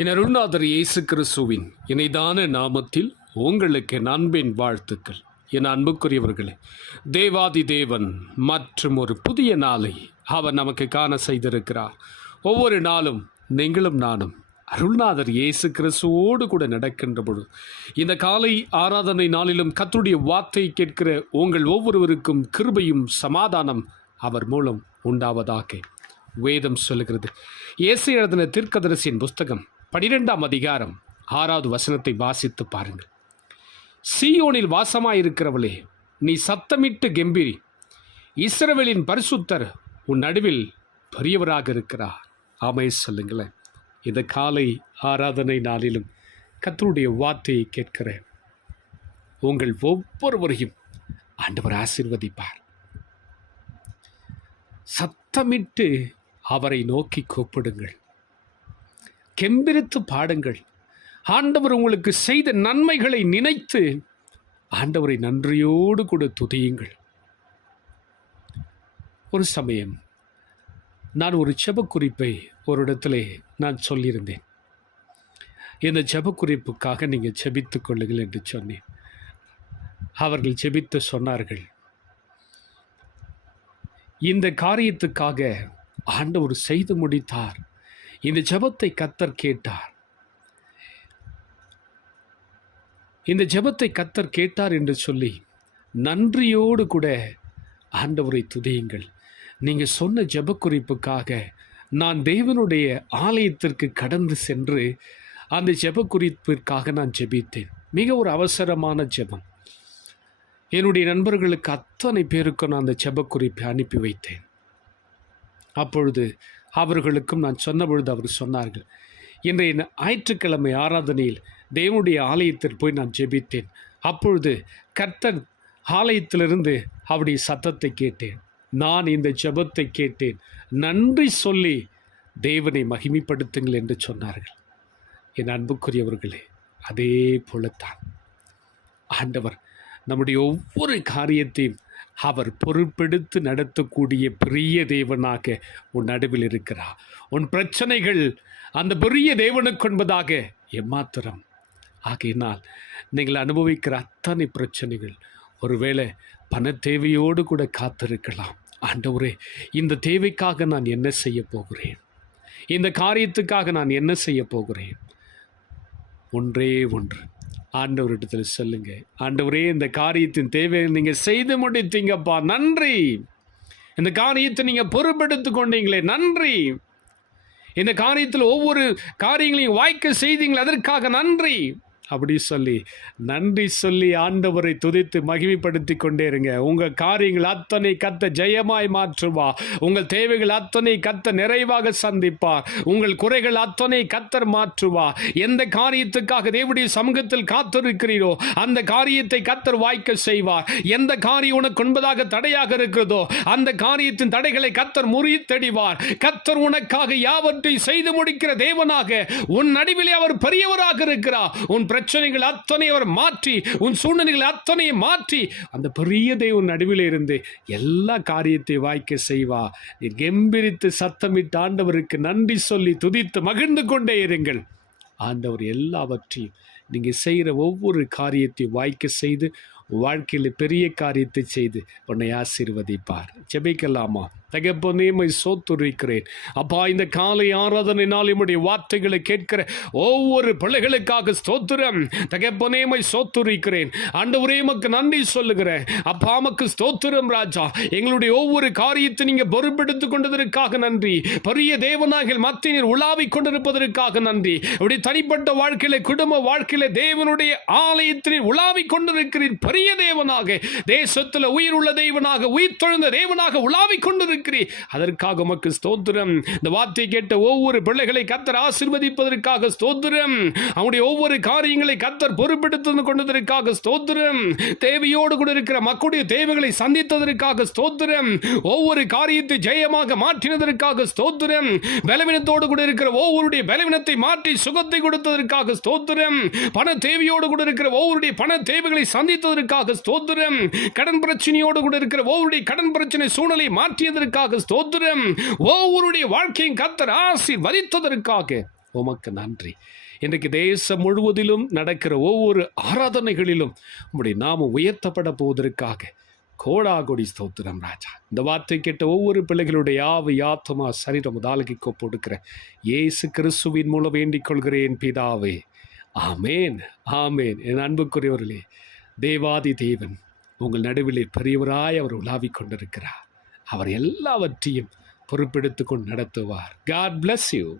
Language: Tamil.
என் அருள்நாதர் இயேசு கிறிஸ்துவின் இணைதான நாமத்தில் உங்களுக்கு நண்பின் அன்பின் வாழ்த்துக்கள். என் அன்புக்குரியவர்களே தேவாதி தேவன் மற்றும் ஒரு புதிய நாளை அவர் நமக்கு காண செய்திருக்கிறார். ஒவ்வொரு நாளும் நீங்களும் நானும் அருள்நாதர் இயேசு கிறிஸ்துவோடு கூட நடக்கின்ற பொழுது இந்த காலை ஆராதனை நாளிலும் கத்துடைய வார்த்தை கேட்கிற உங்கள் ஒவ்வொருவருக்கும் கிருபையும் சமாதானம் அவர் மூலம் உண்டாவதாக வேதம் சொல்லுகிறது. இயேசு எழுதின தீர்க்கதரிசியின் புஸ்தகம் பனிரெண்டாம் அதிகாரம் ஆறாவது வசனத்தை வாசித்து பாருங்கள். சீயோனில் வாசமாயிருக்கிறவளே நீ சத்தமிட்டு கெம்பிரி. இஸ்ரவேலின் பரிசுத்தர் உன் நடுவில் பெரியவராக இருக்கிறார். ஆமை சொல்லுங்களேன். இந்த காலை ஆராதனை நாளிலும் கத்தருடைய வார்த்தையை கேட்கிற உங்கள் ஒவ்வொருவரையும் ஆண்டவர் ஆசீர்வதிப்பார். சத்தமிட்டு அவரை நோக்கி கூப்பிடுங்கள். கெம்பிரித்து பாடுங்கள். ஆண்டவர் உங்களுக்கு செய்த நன்மைகளை நினைத்து ஆண்டவரை நன்றியோடு கூட துதியுங்கள். ஒரு சமயம் நான் ஒரு ஜெபக்குறிப்பை ஒரு இடத்திலே நான் சொல்லியிருந்தேன். இந்த செபக்குறிப்புக்காக நீங்கள் ஜெபித்துக் கொள்ளுங்கள் என்று சொன்னேன். அவர்கள் ஜெபித்து சொன்னார்கள். இந்த காரியத்துக்காக ஆண்டவர் செய்து முடித்தார். இந்த ஜெபத்தை கத்தர் கேட்டார். இந்த ஜெபத்தை கத்தர் கேட்டார் என்று சொல்லி நன்றியோடு கூட ஆண்டவரை துதியுங்கள். நீங்கள் சொன்ன ஜெபக்குறிப்புக்காக நான் தேவனுடைய ஆலயத்திற்கு கடந்து சென்று அந்த ஜெபக்குறிப்பிற்காக நான் ஜெபித்தேன். மிக ஒரு அவசரமான ஜெபம். என்னுடைய நண்பர்களுக்கு அத்தனை பேருக்கும் நான் அந்த ஜெபக்குறிப்பை அனுப்பி வைத்தேன். அப்பொழுது அவர்களுக்கும் நான் சொன்ன பொழுது அவர் சொன்னார்கள் இன்றைய ஞாயிற்றுக்கிழமை ஆராதனையில் தேவனுடைய ஆலயத்தில் போய் நான் ஜெபித்தேன். அப்பொழுது கர்த்தர் ஆலயத்திலிருந்து அவருடைய சத்தத்தை கேட்டேன். நான் இந்த ஜெபத்தை கேட்டேன். நன்றி சொல்லி தேவனை மகிமைப்படுத்துங்கள் என்று சொன்னார்கள். என் அன்புக்குரியவர்களே அதே போலத்தான். ஆண்டவர் நம்முடைய ஒவ்வொரு காரியத்தையும் அவர் பொறுப்பெடுத்து நடத்தக்கூடிய பெரிய தேவனாக உன் நடுவில் இருக்கிறார் உன் பிரச்சனைகள் அந்த பெரிய தேவனுக்கு என்பதாக எம்மாத்திரம். ஆகையினால் நீங்கள் அனுபவிக்கிற அத்தனை பிரச்சனைகள் ஒருவேளை பண தேவையோடு கூட காத்திருக்கலாம். ஆண்டவரே இந்த தேவைக்காக நான் என்ன செய்ய போகிறேன்? இந்த காரியத்துக்காக நான் என்ன செய்ய போகிறேன்? ஒன்றே ஒன்று. ஆண்டவரிடத்தில் சொல்லுங்க. ஆண்டவரே இந்த காரியத்தின் தேவையை நீங்கள் செய்து முடித்தீங்கப்பா. நன்றி. இந்த காரியத்தை நீங்கள் பொறுப்பெடுத்து கொண்டீங்களே. நன்றி. இந்த காரியத்தில் ஒவ்வொரு காரியங்களையும் வாய்க்க செய்தீங்களே அதற்காக நன்றி. அப்படி சொல்லி நன்றி சொல்லி ஆண்டவரை துதித்து மகிமைப்படுத்தி கொண்டே இருங்க. உங்கள் காரியங்கள் அத்தனை கத்த ஜெயமாய் மாற்றுவா. உங்கள் தேவைகள் அத்தனை கத்த நிறைவாக சந்திப்பார் உங்கள் குறைகள் அத்தனை கத்தர் மாற்றுவா. எந்த காரியத்துக்காக தேவடைய சமூகத்தில் காத்திருக்கிறீரோ அந்த காரியத்தை கத்தர் வாய்க்க செய்வார். எந்த காரியம் உனக்கு உண்பதாக தடையாக இருக்கிறதோ அந்த காரியத்தின் தடைகளை கத்தர் முறித்தடிவார். கத்தர் உனக்காக யாவற்றையும் செய்து முடிக்கிற தேவனாக உன் நடுவிலே அவர் பெரியவராக இருக்கிறார். உன் பிரச்சனைகள் அத்தனை அவர் மாற்றி உன் சூழ்நிலைகள் அத்தனையை மாற்றி அந்த பெரிய தெய்வம் நடுவில் இருந்து எல்லா காரியத்தை வாய்க்க செய்வா. நீ கெம்பிரித்து சத்தமிட்டு ஆண்டவருக்கு நன்றி சொல்லி துதித்து மகிழ்ந்து கொண்டே இருங்கள். ஆண்டவர் எல்லாவற்றையும் நீங்கள் செய்கிற ஒவ்வொரு காரியத்தையும் வாய்க்க செய்து வாழ்க்கையில் பெரிய காரியத்தை செய்து உன்னை ஆசீர்வதிப்பார். ஜெபிக்கலாமா? தகப்பனேமை சோத்துரைக்கிறேன். அப்பா இந்த காலை ஆராதனை நாள் என்னுடைய வார்த்தைகளை கேட்கிற ஒவ்வொரு பிள்ளைகளுக்காக ஸ்தோத்திரம். தகப்பனேமை சோத்துரைக்கிறேன். ஆண்டவரே மக்கு நன்றி சொல்லுகிறேன் அப்பா மக்கு ஸ்தோத்திரம் ராஜா. எங்களுடைய ஒவ்வொரு காரியத்தை நீங்க பொறுப்பெடுத்துக் கொண்டதற்காக நன்றி. பெரிய தேவனாகில் மத்தியில் உலாவிக் கொண்டிருப்பதற்காக நன்றி. அப்படி தனிப்பட்ட வாழ்க்கையில குடும்ப வாழ்க்கையில தேவனுடைய ஆலயத்தில் உலாவிக் கொண்டிருக்கிறீர். பெரிய தேவனாக தேசத்தில் உயிர் உள்ள தேவனாக உயிர் தொழுந்த தேவனாக உலாவிக் கொண்டிருக்கிறீர் அதற்காக உமக்கு ஸ்தோத்திரம். இந்த வார்த்தை கேட்ட ஒவ்வொரு பிள்ளைகளை கத்தர் ஆசிர்வதிப்பதற்காக ஸ்தோத்திரம். அவனுடைய ஒவ்வொரு காரியங்களை கத்தர் பொறுப்பெடுத்து கொண்டதற்காக ஸ்தோத்திரம். தேவையோடு கூட இருக்கிற மக்களுடைய தேவைகளை சந்தித்ததற்காக ஸ்தோத்திரம். ஒவ்வொரு காரியத்தை ஜெயமாக மாற்றினதற்காக ஸ்தோத்திரம். பலவீனத்தோடு கூட இருக்கிற ஒவ்வொருடைய பலவீனத்தை மாற்றி சுகத்தை கொடுத்ததற்காக ஸ்தோத்திரம். பண தேவையோடு கூட இருக்கிற ஒவ்வொருடைய பண தேவைகளை சந்தித்ததற்காக ஸ்தோத்திரம். கடன் பிரச்சனையோடு கூட இருக்கிற ஒவ்வொருடைய கடன் பிரச்சனை சூழலை மாற்றியதற்காக ஸ்தோத்திரம். ஒவ்வொருடைய வாழ்க்கையும் கத்தர் ஆசீர்வதித்ததற்காக. உமக்கு நன்றி. இன்றைக்கு தேசம் முழுவதிலும் நடக்கிற ஒவ்வொரு ஆராதனைகளிலும் உங்களுடைய நாமம் உயர்த்தப்பட போவதற்காக கோடாகொடி ஸ்தோத்திரம் ராஜா. இந்த வார்த்தை கேட்ட ஒவ்வொரு பிள்ளைகளுடைய ஆவி ஆத்மா சரீரம் தாலகி கொப்படுக்கிற இயேசு கிறிஸ்துவின் மூலம் வேண்டிக் கொள்கிறேன் பிதாவே. ஆமேன் ஆமேன். என் அன்புக்குரியவர்களே தேவாதி தேவன் உங்கள் நடுவிலே பெரியவராய் அவர் உலாவிக் கொண்டிருக்கிறார். அவர் எல்லாவற்றையும் பொறுப்பெடுத்து கொண்டு நடத்துவார். God bless you